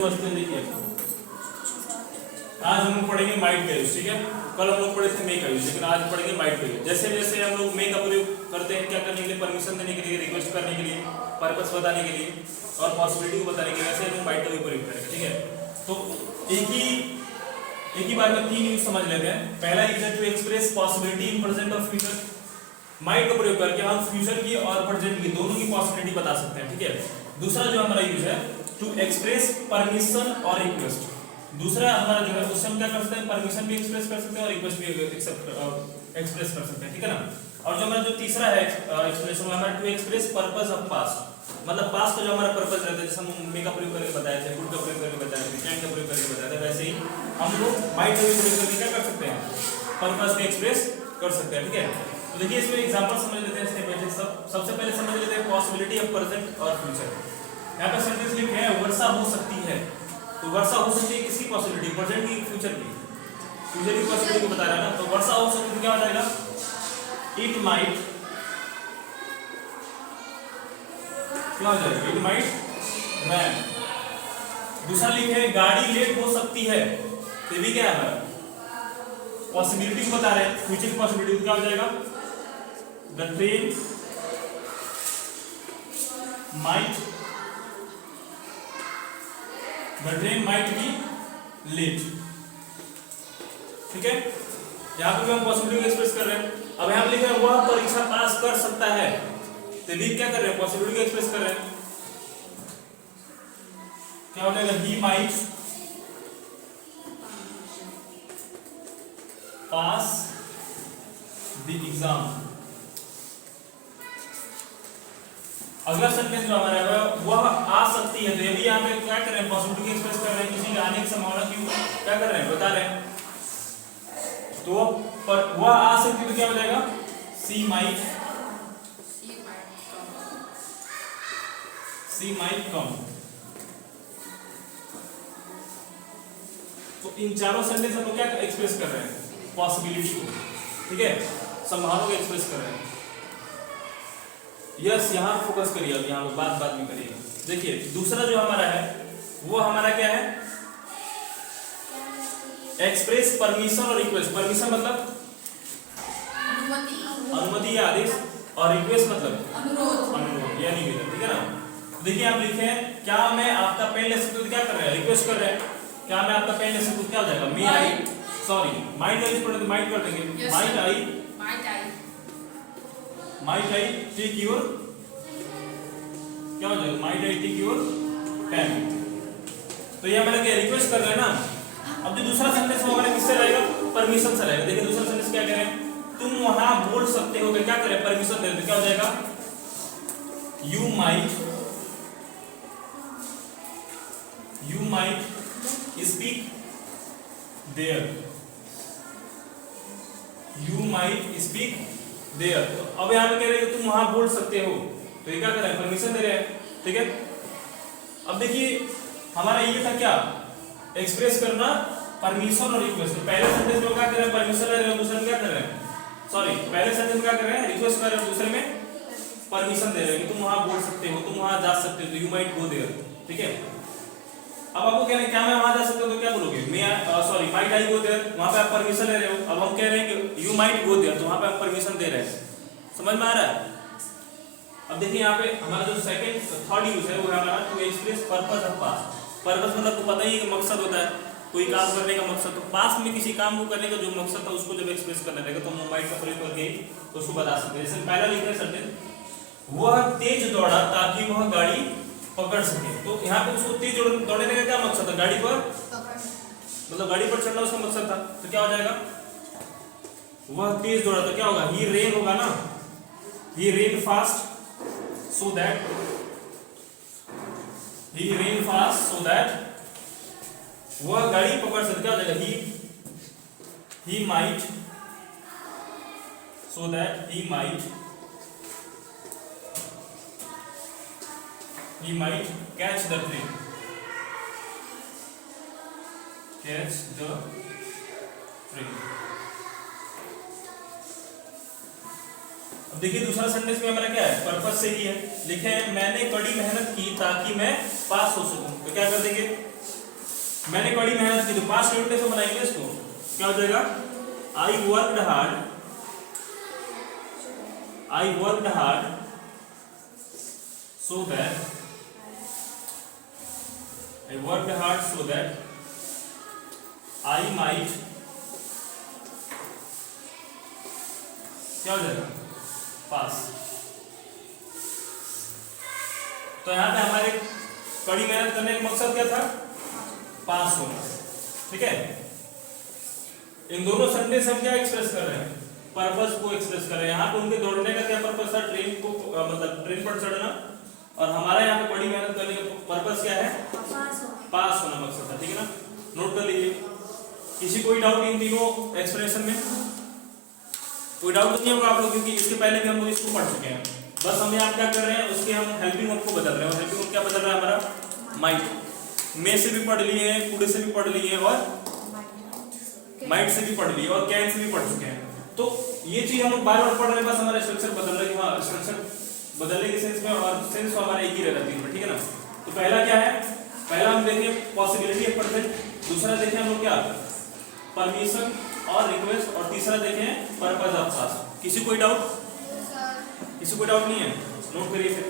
देखिए आज हम लोग पढ़ेंगे माइट का यूज, ठीक है। कल हम लोग पढ़े थे मे का यूज, लेकिन आज पढ़ेंगे माइट का यूज। जैसे जैसे हम लोग मे का प्रयोग करते हैं क्या करने के लिए, परमिशन देने के लिए, रिक्वेस्ट करने के लिए, पर्पस बताने के लिए और पॉसिबिलिटी को बताने के लिए, वैसे हम माइट का भी प्रयोग करेंगे, ठीक है। तो एक ही बार में तीन यूज समझ लेते हैं। पहला यूज है to express possibility in present और फ्यूचर। माइट का प्रयोग करके हम फ्यूचर की और प्रेजेंट की दोनों की पॉसिबिलिटी बता सकते हैं, ठीक है। दूसरा जो हमारा यूज है टू एक्सप्रेस परमिशन और रिक्वेस्ट। दूसरा हमारा जो है उससे हम क्या कर सकते हैं, परमिशन भी एक्सप्रेस कर सकते हैं और रिक्वेस्ट भी एक्सप्रेस कर सकते हैं, ठीक है ना। और जो हमारा जो तीसरा है एक्सप्रेशन वो हमारा to express purpose of past, मतलब पास्ट का जो हमारा पर्पस रहता है, जैसे हम मे का प्रयोग करके बताए थे, गुड का प्रयोग करके बताए थे, कैन का प्रयोग करके बताए थे, वैसे ही हम लोग माइट का भी प्रयोग करके क्या कर सकते हैं, पर्पस को एक्सप्रेस कर सकते हैं, ठीक है। तो देखिए इसमें एग्जांपल समझ लेते हैं इसके पहले। सबसे पहले समझ लेते हैं पॉसिबिलिटी ऑफ प्रेजेंट और फ्यूचर। यहाँ पे सेंटेंस लिखे हैं वर्षा हो सकती है, तो वर्षा हो सकती है किसकी पॉसिबिलिटी, प्रेजेंट की फ्यूचर की, फ्यूचर की पॉसिबिलिटी को बता रहा है ना। तो वर्षा हो सकती है क्या हो जाएगा, इट माइट, क्या हो जाएगा, इट माइट रैन। दूसरा लिखे हैं गाड़ी लेट हो सकती है, तो ये भी क्या है, पॉसिबिलिटी को बता रहे हैं, फ्यूचर की पॉसिबिलिटी क्या हो जाएगा, the train might, the train might be late, ठीक है। यहाँ पे भी हम पॉसिबिलिटी को एक्सप्रेस कर रहे हैं। अब यहाँ पे लिखा है वह परीक्षा पास कर सकता है, तो भी क्या कर रहे हैं, पॉसिबिलिटी को एक्सप्रेस कर रहे हैं। क्या हो जाएगा, he might pass the exam। अगला सेंटेंस जो हमारा है वह आ सकती है, तो ये भी यहाँ पे क्या कर रहे हैं, पॉसिबिलिटी एक्सप्रेस कर रहे हैं, किसी के आने की संभावना की क्या कर रहे हैं, बता रहे हैं। तो पर वह आ सकती है तो क्या हो जाएगा, सी माइट कम। तो इन चारों सेंटेंस हम लोग क्या एक्सप्रेस कर रहे हैं, पॉसिबिलिटी को, ठीक है, संभावना को एक्सप्रेस कर रहे हैं। यस यहाँ फोकस करिए, अब यहाँ बात में करिए। देखिए दूसरा जो हमारा है वो हमारा क्या है, एक्सप्रेस परमिशन और रिक्वेस्ट। परमिशन मतलब अनुमति या आदेश, और रिक्वेस्ट मतलब अनुरोध या निवेदन, ठीक है ना। तो देखिए आप लिखे हैं क्या मैं आपका पेन ले सकता हूँ, क्या कर रहे हैं, रिक्वेस्ट कर रहे हैं, क्या मैं आपका पेन ले सकता हूँ, क्या हो जाएगा, मे आई, सॉरी माइट आई पढ़े तो माइट कर देंगे, माइट आई टेक योर, क्या हो जाएगा, might I take your pen. तो ये हमारा क्या रिक्वेस्ट कर रहे हैं ना। अब जो दूसरा सेंटेंस वो हमारा किससे रहेगा, परमिशन से रहेगा। देखिए दूसरा सेंटेंस क्या कह रहे हैं, तुम वहां बोल सकते हो, क्या करें, परमिशन दे, तो क्या हो जाएगा, you might speak their, you might speak their. तो अब यहाँ पे कह रहे हैं तुम वहां बोल सकते हो, तो ये क्या कर रहे हैं, परमिशन दे रहे हैं, ठीक है। अब देखिए हमारा ये था क्या, एक्सप्रेस करना परमिशन और रिक्वेस्ट। तो पहले सेंटेंस में क्या कर रहे हैं, परमिशन ले रहे हैं, दूसरे में क्या कर रहे हैं, सॉरी पहले सेंटेंस में क्या कर रहे हैं, रिक्वेस्ट कर रहे हैं, दूसरे में परमिशन दे रहे हैं कि तुम वहां बोल सकते हो, तुम वहां जा सकते हो, तो यू माइट गो देयर, ठीक है। अब आपको कह रहे हैं क्या मैं वहां जा सकता हूं, तो क्या बोलोगे, sorry might I go there, वहां पे आप परमिशन ले रहे हो। अब हम कह रहे हैं कि यू माइट गो देयर, तो वहां पे आप परमिशन दे रहे हैं, समझ में आ रहा है। अब देखिए यहाँ पे हमारा जो थर्ड यूज है वो है हमारा to express purpose of past. Purpose मतलब तो पता ही है कि मकसद होता है, कोई काम करने का मकसद। तो पास्ट में किसी काम को करने का जो मकसद था उसको जब एक्सप्रेस करना रहेगा तो हम माइट का प्रयोग करके तो उसको बता सकते हैं। जैसे पहला लिख रहे हैं सेंटेंस, वह तेज दौड़ा ताकि वह गाड़ी पकड़ सके। तो यहाँ पे उसको तेज दौड़ने का क्या मकसद था, गाड़ी पर, मतलब गाड़ी पर चढ़ना उसका मकसद था। तो क्या हो जाएगा, वह तेज दौड़ा, तो क्या होगा, ही रेन होगा ना, he ran fast so that he ran fast so that वह गाड़ी पकड़ सकता, क्या हो जाएगा, he might so that he might catch the train, अब देखिए दूसरा सेंटेंस में हमारा क्या है, पर्पस से ही है। लिखे हैं मैंने कड़ी मेहनत की ताकि मैं पास हो सकूं, तो क्या कर देंगे, मैंने कड़ी मेहनत की, तो पास्ट कंटिन्यूस में बनाएंगे इसको, क्या हो जाएगा, I worked hard so that I worked hard so that I might, क्या हो जाएगा, पास। तो यहाँ पे हमारे कड़ी मेहनत करने का मकसद क्या था, पास होना, ठीक है। इन दोनों सेंटेंस हम क्या एक्सप्रेस कर रहे हैं, पर्पस को एक्सप्रेस कर रहे हैं। यहाँ पे उनके दौड़ने का क्या पर्पस था, ट्रेन को मतलब ट्रेन पर चढ़ना, और हमारा यहाँ पे बड़ी मेहनत करने का पर्पस क्या है, पास होना मकसद था, ठीक है ना। नोट कर लीजिए। किसी कोई डाउट इन तीनों एक्सप्रेशन में, कोई डाउट नहीं होगा आप लोग, क्योंकि इसके पहले भी हम लोग इसको पढ़ चुके हैं। बस हम यहाँ क्या कर रहे हैं, उसके हम हेल्पिंग वर्ब को बदल रहे हैं। और हेल्पिंग वर्ब क्या बदल रहा है हमारा, माइट। मे से भी पढ़ लिए हैं, कुड से भी पढ़ लिए हैं, और माइट से भी पढ़ लिए, और कैन से भी पढ़ चुके हैं। तो ये चीज हम बार बार पढ़ रहे हैं, बस हमारा स्ट्रक्चर बदल रहा है। हाँ, स्ट्रक्चर बदलने के सेंस में, और सेंस तो हमारा एक ही रहता है, ठीक है ना। तो पहला क्या है, पहला हम देखें पॉसिबिलिटी ऑफ परफेक्ट, दूसरा देखें हम लोग क्या, परमिशन और रिक्वेस्ट, और तीसरा देखें पर्पस ऑफ पास। किसी कोई डाउट नहीं है, नोट करिए फिर।